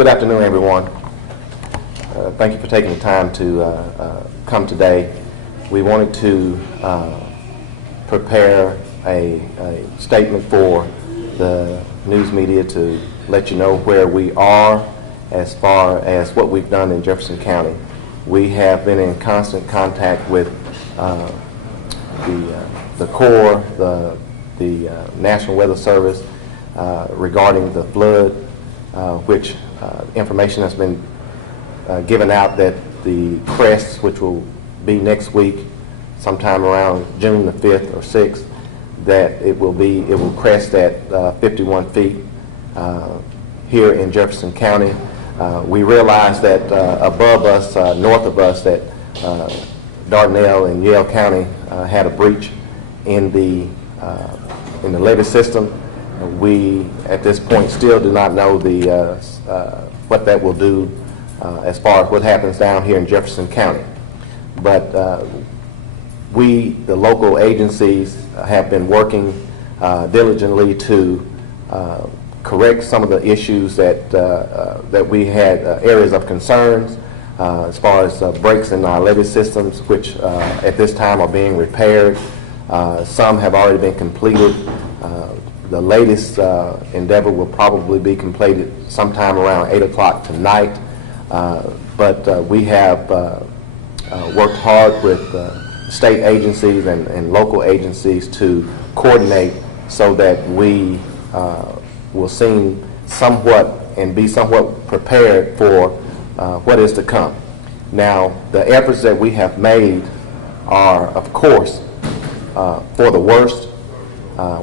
Good afternoon, everyone. Thank you for taking the time to come today. We wanted to prepare a statement for the news media to let you know where we are as far as what we've done in Jefferson County. We have been in constant contact with the Corps, the National Weather Service regarding the flood, which information has been given out that the crest, which will be next week, sometime around June the 5th or 6th, that it will crest at 51 feet here in Jefferson County. We realize that above us, north of us, that Dardanelle and Yale County had a breach in the levee system. We, at this point, still do not know what that will do as far as what happens down here in Jefferson County. But we, the local agencies, have been working diligently to correct some of the issues that we had, areas of concerns as far as breaks in our levee systems, which at this time are being repaired. Some have already been completed. The latest endeavor will probably be completed sometime around 8 o'clock tonight. But we have worked hard with state agencies and local agencies to coordinate so that we will seem somewhat and be somewhat prepared for what is to come. Now, the efforts that we have made are, of course, for the worst.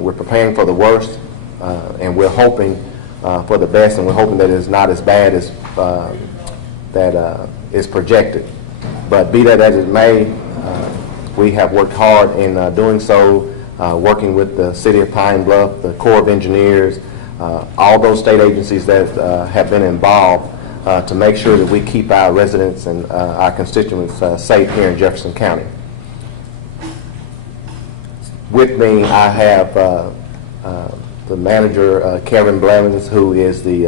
We're preparing for the worst, and we're hoping for the best, and we're hoping that it's not as bad as that is projected. But be that as it may, we have worked hard in doing so, working with the City of Pine Bluff, the Corps of Engineers, all those state agencies that have been involved to make sure that we keep our residents and our constituents safe here in Jefferson County. With me, I have the manager, Kevin Blevins, who is the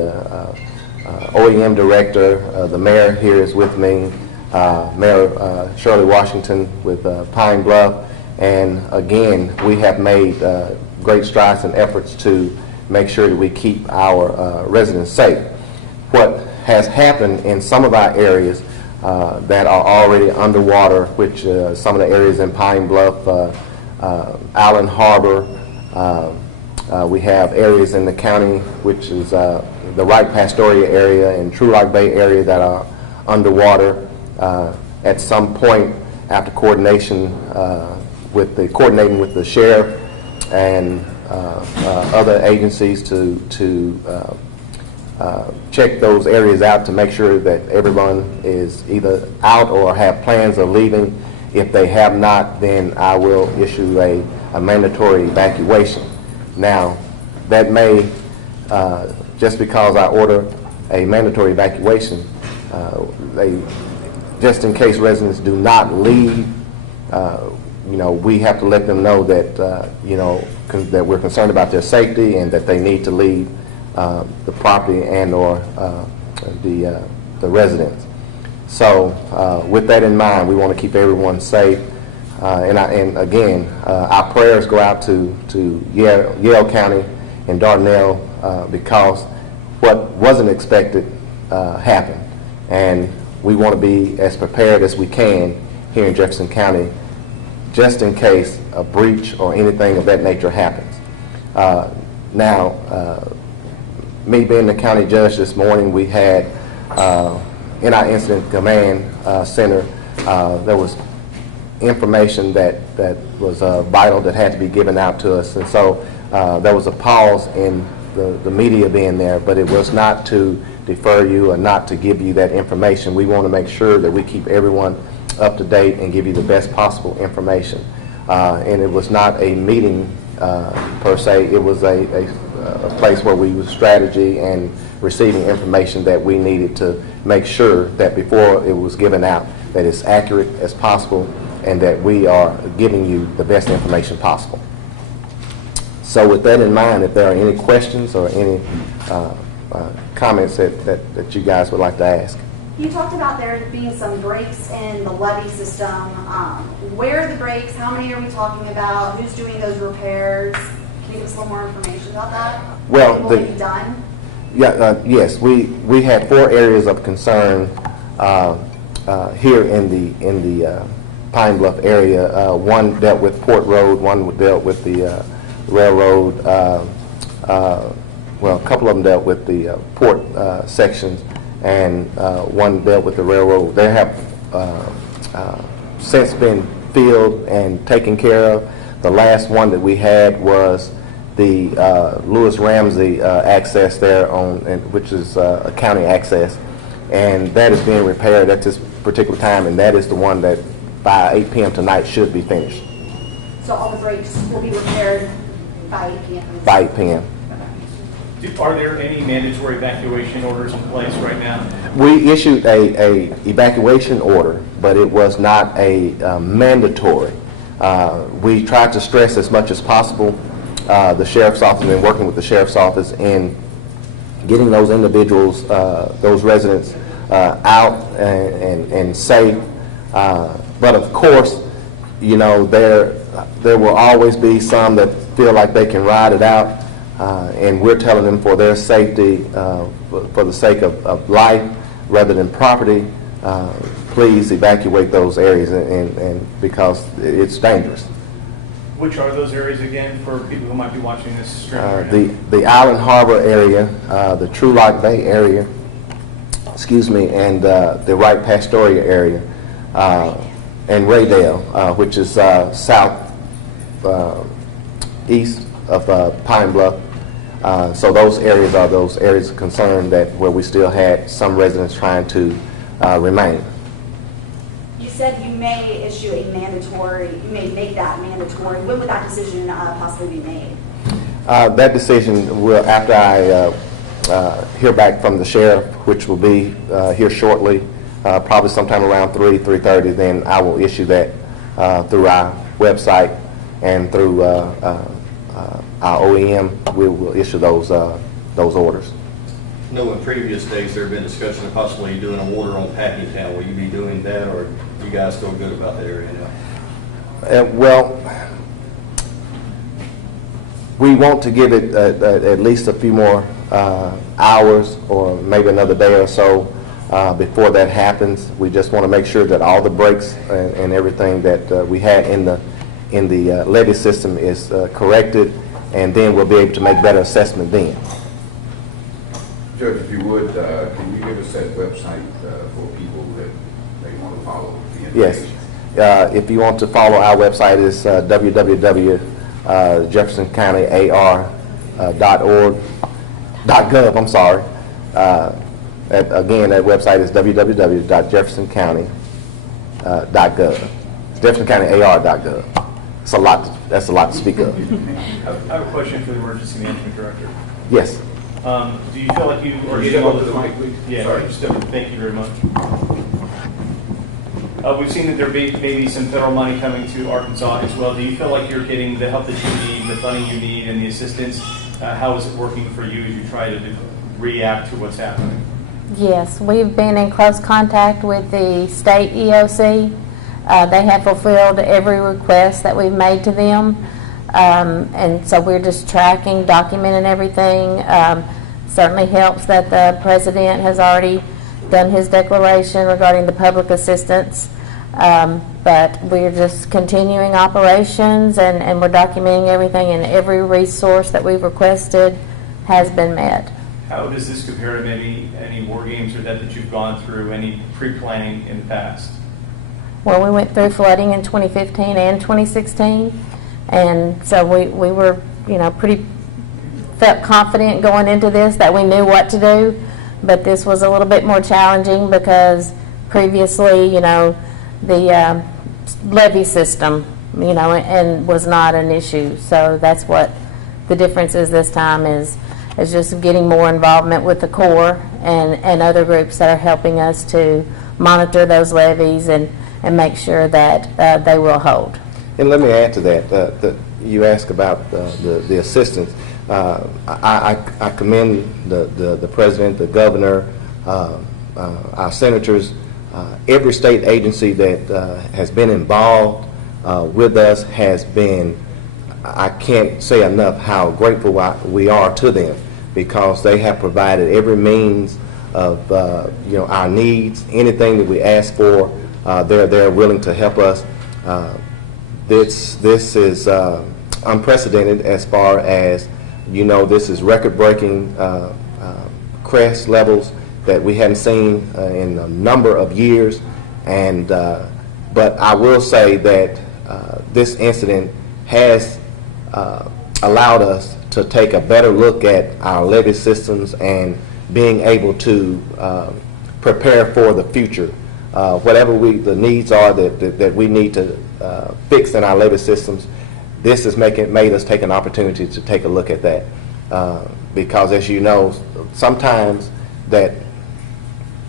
OEM director. The mayor here is with me, Mayor Shirley Washington with Pine Bluff. And again, we have made great strides and efforts to make sure that we keep our residents safe. What has happened in some of our areas that are already underwater, which some of the areas in Pine Bluff, Allen Harbor, we have areas in the county, which is the Wright Pastoria area and True Rock Bay area that are underwater. At some point, after coordinating with the sheriff and other agencies to check those areas out to make sure that everyone is either out or have plans of leaving. If they have not, then I will issue a mandatory evacuation. Now, that may, just because I order a mandatory evacuation, just in case residents do not leave, we have to let them know that, that we're concerned about their safety and that they need to leave the property and or the residence. So with that in mind, we want to keep everyone safe. And again, our prayers go out to Yale County and Dardanelle because what wasn't expected happened. And we want to be as prepared as we can here in Jefferson County just in case a breach or anything of that nature happens. Me being the county judge this morning, we had in our incident command center, there was information that was vital that had to be given out to us. And so there was a pause in the media being there, but it was not to defer you or not to give you that information. We want to make sure that we keep everyone up to date and give you the best possible information. And it was not a meeting per se. It was a place where we was strategy and receiving information that we needed to make sure that before it was given out that it's accurate as possible and that we are giving you the best information possible. So with that in mind, if there are any questions or any comments that you guys would like to ask. You talked about there being some breaks in the levee system. Where are the breaks? How many are we talking about? Who's doing those repairs? Can you give us a little more information about that? Well, will it be done? Yeah, yes, we had 4 areas of concern here in the Pine Bluff area. One dealt with Port Road, one dealt with the railroad. Well, a couple of them dealt with the port sections, and one dealt with the railroad. They have since been filled and taken care of. The last one that we had was the Lewis Ramsey access there which is a county access, and that is being repaired at this particular time, and that is the one that by 8 p.m. tonight should be finished. So all the breaks will be repaired by 8 p.m. By 8 p.m. Are there any mandatory evacuation orders in place right now? We issued a evacuation order, but it was not a mandatory. We tried to stress as much as possible the sheriff's office and working with the sheriff's office in getting those individuals, those residents out and safe. But of course, you know, there will always be some that feel like they can ride it out, and we're telling them for their safety, for the sake of life rather than property, please evacuate those areas, and because it's dangerous. Which are those areas again for people who might be watching this stream right now? The Island Harbor area, the True Lock Bay area, and the Wright Pastoria area, and Raydale, which is south east of Pine Bluff. So those areas are those areas of concern where we still had some residents trying to remain. You said you may issue a mandatory, you may make that mandatory. When would that decision possibly be made? That decision will, after I hear back from the sheriff, which will be here shortly, probably sometime around 3:30, then I will issue that through our website and through our OEM. We will issue those orders. No, in previous days there have been discussion of possibly doing a order on Packingtown. Will you be doing that, or do you guys feel good about that area now? Well, we want to give it at least a few more hours or maybe another day or so before that happens. We just want to make sure that all the breaks and everything that we had in the levee system is corrected, and then we'll be able to make better assessment then. Judge, if you would, can you give us that website for people that they want to follow the information? Yes. If you want to follow our website, it's www.jeffersoncountyar.gov. I'm sorry. Again, that website is www.jeffersoncounty.gov. JeffersonCountyAR.gov. That's a lot to speak of. I have a question for the Emergency Management Director. Yes. Do you feel like you are Can you still step on up to the the mic, please? Yeah, Sorry. thank you very much. We've seen that there may be some federal money coming to Arkansas as well. Do you feel like you're getting the help that you need, the funding you need, and the assistance? How is it working for you as you try to react to what's happening? Yes, we've been in close contact with the state EOC. They have fulfilled every request that we've made to them. And so we're just tracking, documenting everything. Certainly helps that the president has already done his declaration regarding the public assistance. But we're just continuing operations, and we're documenting everything, and every resource that we've requested has been met. How does this compare to maybe any war games or that you've gone through, any pre-planning in the past? Well, we went through flooding in 2015 and 2016, and so we were, felt confident going into this that we knew what to do, but this was a little bit more challenging because previously, the levee system, and was not an issue. So that's what the difference is this time is just getting more involvement with the Corps and other groups that are helping us to monitor those levees and make sure that they will hold. And let me add to that. You asked about the assistance. I commend the president, the governor, our senators, every state agency that has been involved with us has been, I can't say enough how grateful we are to them, because they have provided every means of our needs. Anything that we ask for, they're willing to help us. This is unprecedented as far as, this is record-breaking crest levels that we hadn't seen in a number of years. And but I will say that this incident has allowed us to take a better look at our levee systems and being able to prepare for the future. Whatever the needs are that we need to fix in our levee systems, this has made us take an opportunity to take a look at that. Because as you know, sometimes that,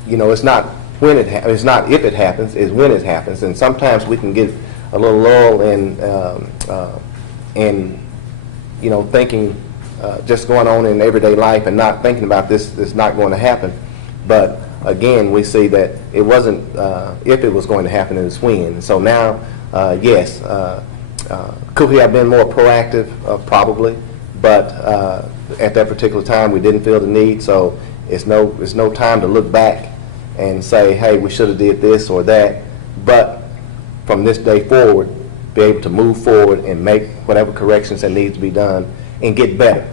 it's not when it's not if it happens, it's when it happens. And sometimes we can get a little lull in thinking just going on in everyday life and not thinking about this is not going to happen. But again, we see that it wasn't if it was going to happen, it was when. So now, yes, could we have been more proactive? Probably, but at that particular time, we didn't feel the need. So it's no time to look back and say, hey, we should have did this or that. But from this day forward, be able to move forward and make whatever corrections that need to be done and get better,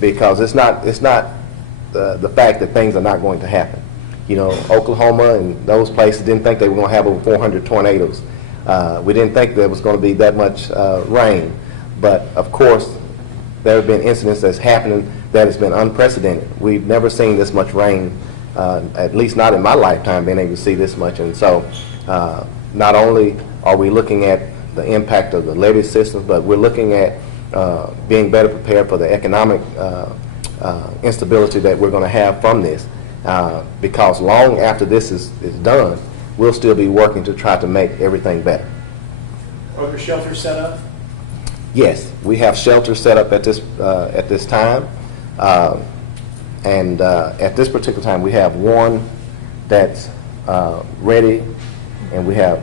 because it's not the fact that things are not going to happen. Oklahoma and those places didn't think they were going to have over 400 tornadoes. We didn't think there was going to be that much rain, but of course there have been incidents that's happening that has been unprecedented. We've never seen this much rain, at least not in my lifetime, being able to see this much. And so not only are we looking at the impact of the levee system, but we're looking at being better prepared for the economic instability that we're going to have from this, because long after this is done, we'll still be working to try to make everything better. Are there shelters set up? Yes, we have shelters set up at this time, and at this particular time we have one that's ready, and we have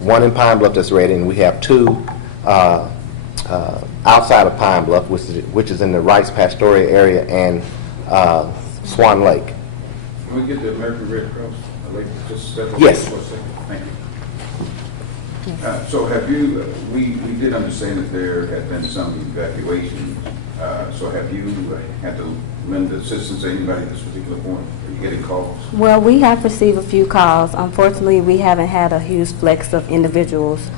one in Pine Bluff that's ready, and we have two outside of Pine Bluff, which is in the Wrights Pastoral area and Swan Lake. Can we get the American Red Cross? Just step away Yes. for a second. Thank you. So have you, we did understand that there had been some evacuation. So have you had to lend assistance to anybody at this particular point? Are you getting calls? Well, we have received a few calls. Unfortunately, we haven't had a huge flex of individuals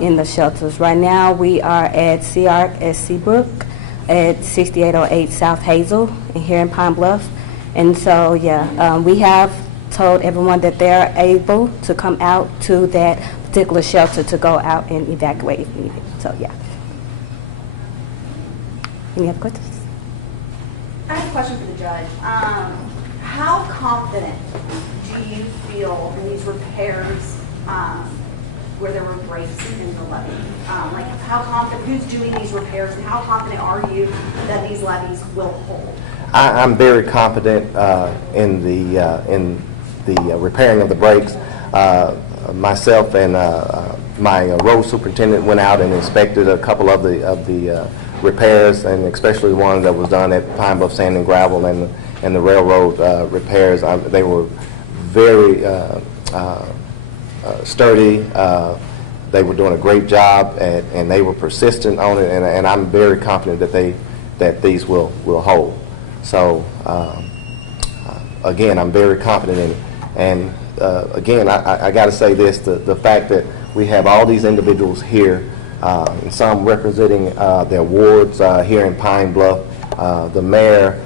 in the shelters. Right now, we are at CRC at Seabrook, at 6808 South Hazel, and here in Pine Bluff. And so, yeah, we have told everyone that they're able to come out to that particular shelter to go out and evacuate if needed. So, yeah. Any other questions? I have a question for the judge. How confident do you feel in these repairs where there were breaks in the levee? Like, how confident, who's doing these repairs, and how confident are you that these levees will hold? I'm very confident in the repairing of the breaks. Myself and my road superintendent went out and inspected a couple of the repairs, and especially one that was done at Pine Bluff Sand and Gravel and the railroad repairs. They were very sturdy. They were doing a great job, and they were persistent on it. And I'm very confident that these will hold. So again, I'm very confident in it. And again, I got to say this: the fact that we have all these individuals here, and some representing their wards here in Pine Bluff. The mayor,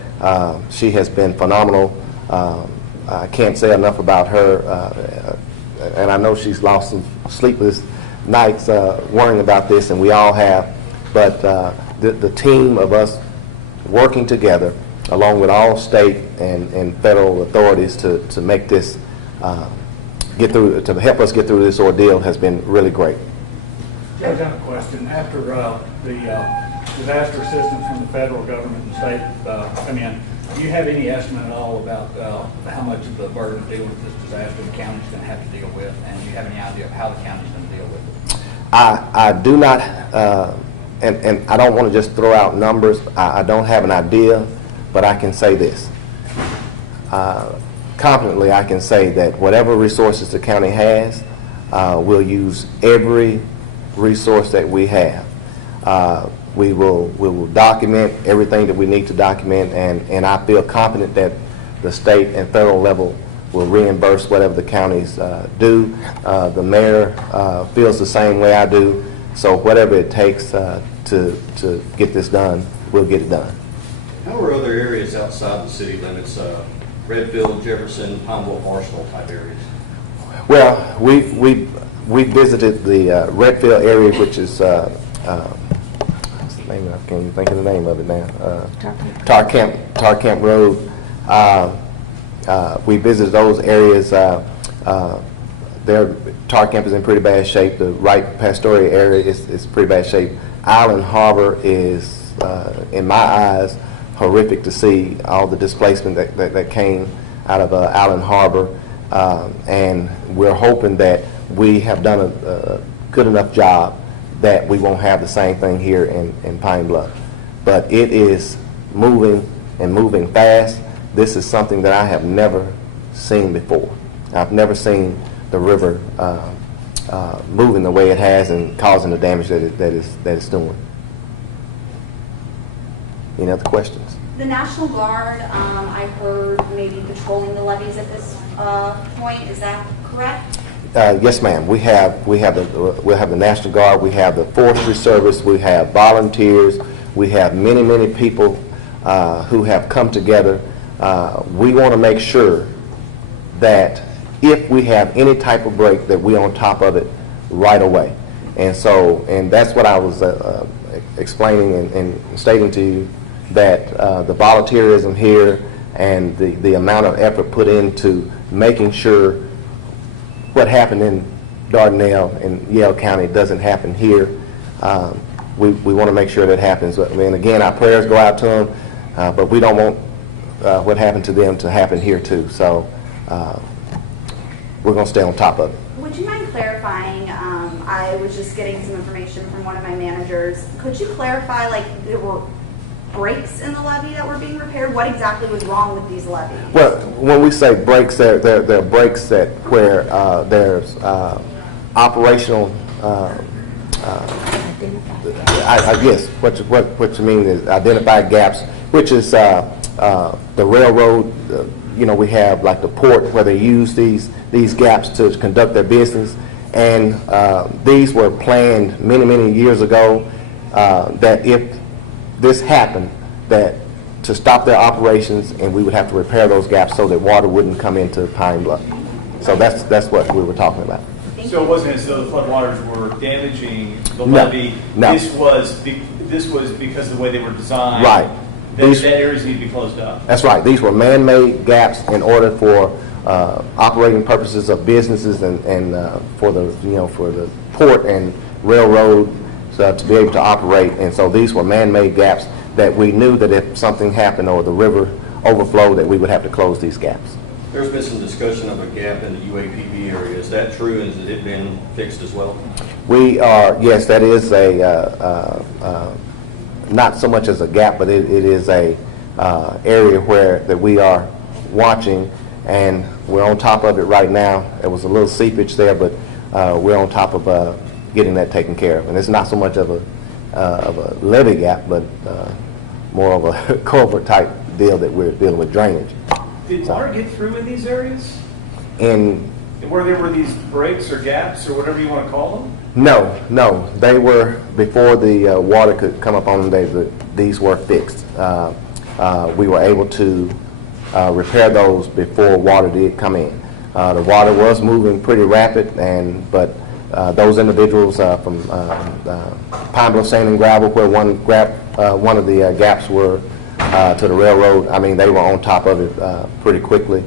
she has been phenomenal. I can't say enough about her, and I know she's lost some sleepless nights worrying about this, and we all have. But the team of us working together, along with all state and federal authorities to make this to help us get through this ordeal, has been really great. Judge, I have a question. After the disaster assistance from the federal government and state come in, do you have any estimate at all about how much of the burden of dealing with this disaster the county's going to have to deal with, and do you have any idea of how the county's going to deal with it? I do not, and I don't want to just throw out numbers. I don't have an idea, but I can say this. Confidently, I can say that whatever resources the county has, we'll use every resource that we have. We will document everything that we need to document, and I feel confident that the state and federal level will reimburse whatever the counties do. The mayor feels the same way I do, so whatever it takes to get this done, we'll get it done. How are other areas outside the city limits, Redfield, Jefferson, Pineville, Arsenal type areas? Well, we visited the Redfield area, which is what's the name? I can't even think of the name of it now. Tar Camp Road. We visited those areas. Tar Camp is in pretty bad shape. The Wright Pastoria area is pretty bad shape. Island Harbor is, in my eyes, horrific to see all the displacement that came out of Island Harbor, and we're hoping that we have done a good enough job that we won't have the same thing here in Pine Bluff. But it is moving and moving fast. This is something that I have never seen before. I've never seen the river moving the way it has and causing the damage that it's doing. Any other questions? The National Guard, I heard maybe patrolling the levees at this point. Is that correct? Yes, ma'am. We have the National Guard. We have the Forestry Service. We have volunteers. We have many people who have come together. We want to make sure that if we have any type of break, that we're on top of it right away. And that's what I was explaining and stating to you, that the volunteerism here and the amount of effort put into making sure what happened in Dardanelle and Yale County doesn't happen here. We want to make sure that happens. I mean, again, our prayers go out to them, but we don't want what happened to them to happen here too. So we're going to stay on top of it. Would you mind clarifying? I was just getting some information from one of my managers. Could you clarify, like, there were breaks in the levee that were being repaired? What exactly was wrong with these levees? Well, when we say breaks, there are breaks that where there's operational. I guess what you mean is identify gaps, which is the railroad. We have like the port where they use these gaps to conduct their business, and these were planned many years ago. That if this happened, that to stop their operations, and we would have to repair those gaps so that water wouldn't come into Pine Bluff. So that's what we were talking about. So it wasn't as though the floodwaters were damaging the levee. No. This was because of the way they were designed. Right. That areas need to be closed up. That's right. These were man-made gaps in order for operating purposes of businesses and for the port and railroad to be able to operate. And so these were man-made gaps that we knew that if something happened or the river overflowed, that we would have to close these gaps. There's been some discussion of a gap in the UAPB area. Is that true, and has it been fixed as well? Yes, that is not so much as a gap, but it is a area that we are watching, and we're on top of it right now. There was a little seepage there, but we're on top of getting that taken care of. And it's not so much of a levee gap, but more of a culvert type deal that we're dealing with drainage. Did water get through in these areas? Where there were these breaks or gaps or whatever you want to call them? No. They were, before the water could come up on them, these were fixed. We were able to repair those before water did come in. The water was moving pretty rapid, but those individuals from Pine Bluff Sand and Gravel, where one of the gaps were to the railroad, I mean, they were on top of it pretty quickly.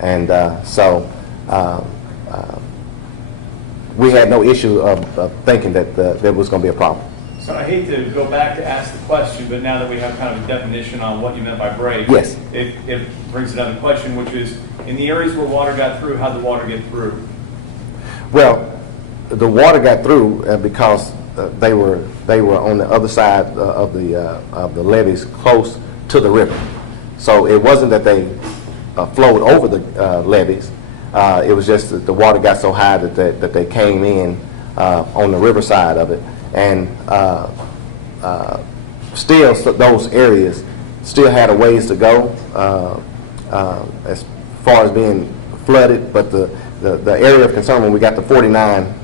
And so we had no issue of thinking that there was going to be a problem. So I hate to go back to ask the question, but now that we have kind of a definition on what you meant by break, Yes. it brings another question, which is, in the areas where water got through, how'd the water get through? Well, the water got through because they were on the other side of the levees, close to the river. So it wasn't that they flowed over the levees. It was just that the water got so high that they came in on the river side of it, and still those areas still had a ways to go as far as being flooded. But the area of concern, when we got the 49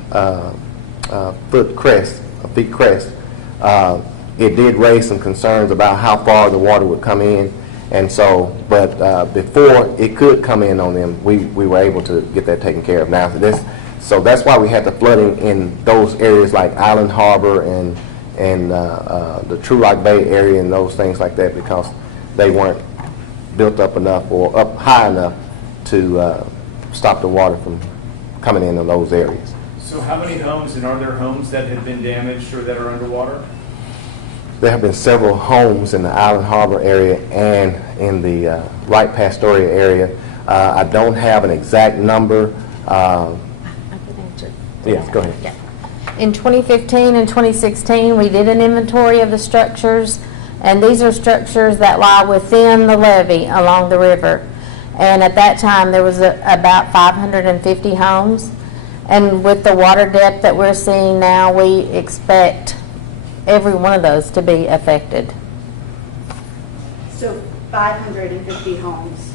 feet crest, it did raise some concerns about how far the water would come in. And so, but before it could come in on them, we were able to get that taken care of. Now, so that's why we had the flooding in those areas like Island Harbor and the True Rock Bay area and those things like that, because they weren't built up enough or up high enough to stop the water from coming in those areas. So how many homes, and are there homes that have been damaged or that are underwater? There have been several homes in the Island Harbor area and in the Wright Pastoria area. I don't have an exact number. I can answer. Yes, go ahead. Yeah. In 2015 and 2016, we did an inventory of the structures, and these are structures that lie within the levee along the river. And at that time, there was about 550 homes. And with the water depth that we're seeing now, we expect every one of those to be affected. So 550 homes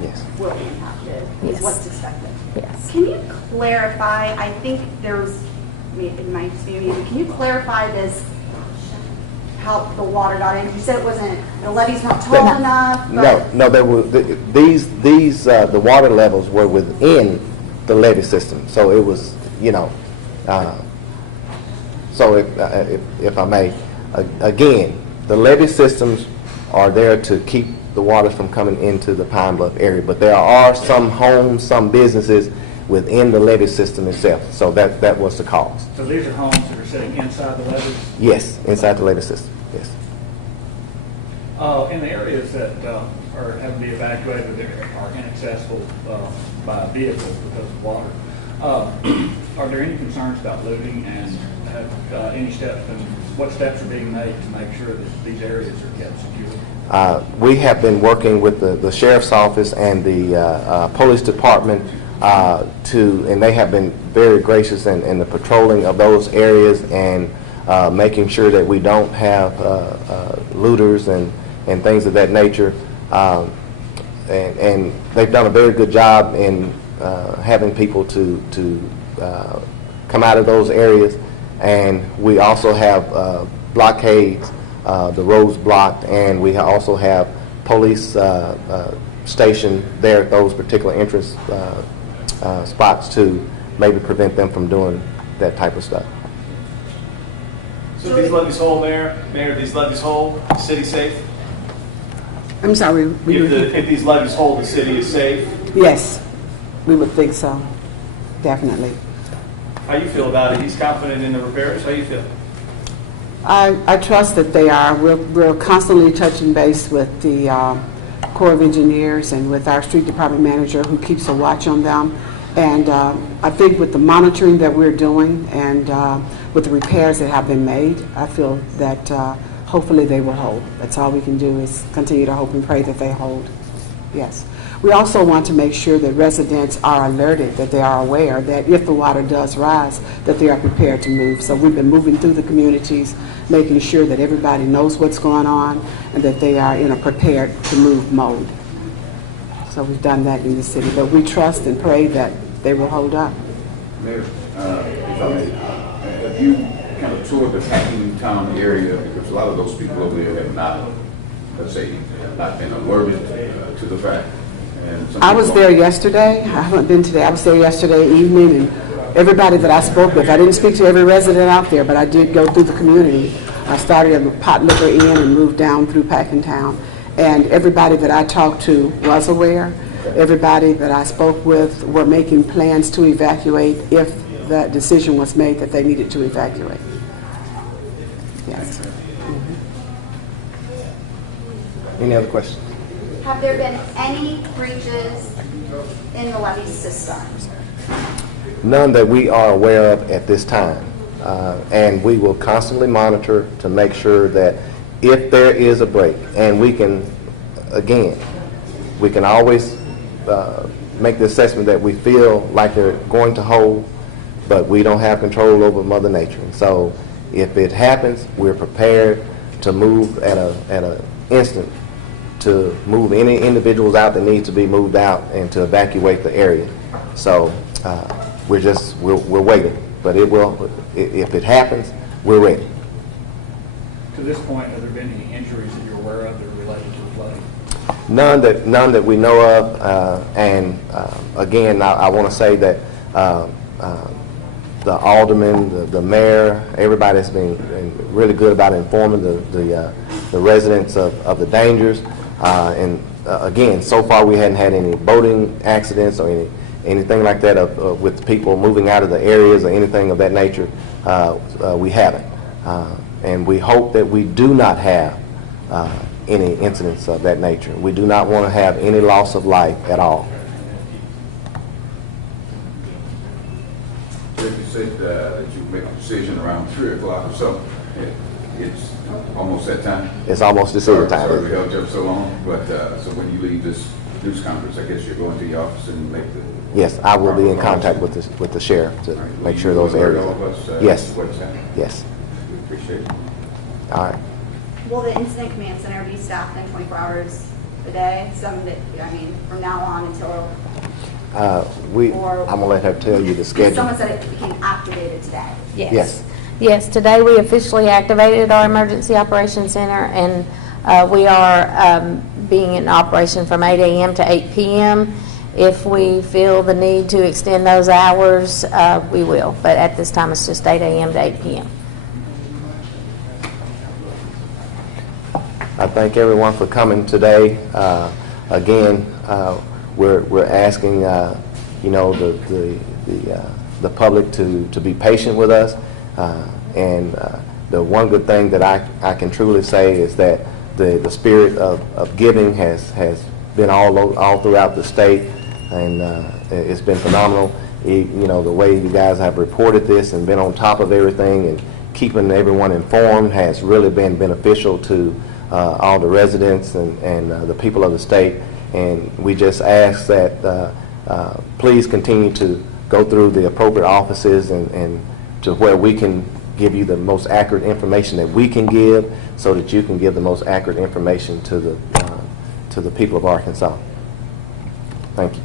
Yes. will be impacted, is Yes. what's expected. Yes. Can you clarify, I think there's, it might just be me, but can you clarify this, how the water got in? You said it wasn't, the levees weren't tall No. enough? But No, there were the water levels were within the levee system, so it was, so if I may, again, the levee systems are there to keep the water from coming into the Pine Bluff area, but there are some homes, some businesses within the levee system itself, so that was the cause. So these are homes that are sitting inside the levees? Yes, inside the levee system, yes. In the areas that have to be evacuated, that are inaccessible by vehicles because of water, are there any concerns about looting, and have any steps, and what steps are being made to make sure that these areas are kept secure? We have been working with the sheriff's office and the police department and they have been very gracious in the patrolling of those areas and making sure that we don't have looters and things of that nature. And they've done a very good job in having people to come out of those areas. And we also have blockades, the roads blocked, and we also have police stationed there at those particular entrance spots to maybe prevent them from doing that type of stuff. So if these levees hold, Mayor, if these levees hold, the city safe? I'm sorry. If these levees hold, the city is safe? Yes, we would think so, definitely. How you feel about it? He's confident in the repairs. How you feel? I trust that they are. We're constantly touching base with the Corps of Engineers and with our street department manager who keeps a watch on them. And I think with the monitoring that we're doing and with the repairs that have been made, I feel that hopefully they will hold. That's all we can do is continue to hope and pray that they hold. Yes. We also want to make sure that residents are alerted, that they are aware that if the water does rise, that they are prepared to move. So we've been moving through the communities, making sure that everybody knows what's going on and that they are in a prepared to move mode. So we've done that in the city, but we trust and pray that they will hold up. Mayor, if I may, have you kind of toured the Packingtown area, because a lot of those people over there have not, let's say, not been alerted to the fact. I was there yesterday. I haven't been today. I was there yesterday evening, and everybody that I spoke with, I didn't speak to every resident out there, but I did go through the community. I started at the Pot Liquor Inn and moved down through Packingtown, and everybody that I talked to was aware. Everybody that I spoke with were making plans to evacuate if that decision was made that they needed to evacuate. Yes. Any other questions? Have there been any breaches in the levee system? None that we are aware of at this time. And we will constantly monitor to make sure that if there is a break, and we can, again, we can always make the assessment that we feel like they're going to hold, but we don't have control over Mother Nature. And so if it happens, we're prepared to move at an instant to move any individuals out that need to be moved out and to evacuate the area. So we're waiting, but it will, if it happens, we're ready. To this point, have there been any injuries that you're aware of that are related to the flooding? None that we know of, and again, I want to say that the alderman, the mayor, everybody's been really good about informing the residents of the dangers. And again, so far we hadn't had any boating accidents or anything like that with people moving out of the areas or anything of that nature. We haven't, and we hope that we do not have any incidents of that nature. We do not want to have any loss of life at all. Judge, you said that you make a decision around 3 o'clock or so. It's almost that time. It's almost decision time. Sorry we held you up so long, but so when you leave this news conference, I guess you're going to your office and make the... Yes, I will be in contact with the sheriff to make sure those areas. All of us, Yes. What's happening? Yes. We appreciate it. All right. Will the incident command center be staffed in 24 hours a day? Some that, I mean, from now on until... I'm going to let her tell you the schedule. Someone said it became activated today. Yes. Yes, today we officially activated our Emergency Operations Center, and we are being in operation from 8 a.m. to 8 p.m. If we feel the need to extend those hours, we will. But at this time, it's just 8 a.m. to 8 p.m. I thank everyone for coming today. Again, we're asking, the public to be patient with us. And the one good thing that I can truly say is that the spirit of giving has been all throughout the state, and it's been phenomenal. The way you guys have reported this and been on top of everything and keeping everyone informed has really been beneficial to all the residents and the people of the state. And we just ask that please continue to go through the appropriate offices and to where we can give you the most accurate information that we can give, so that you can give the most accurate information to the people of Arkansas. Thank you.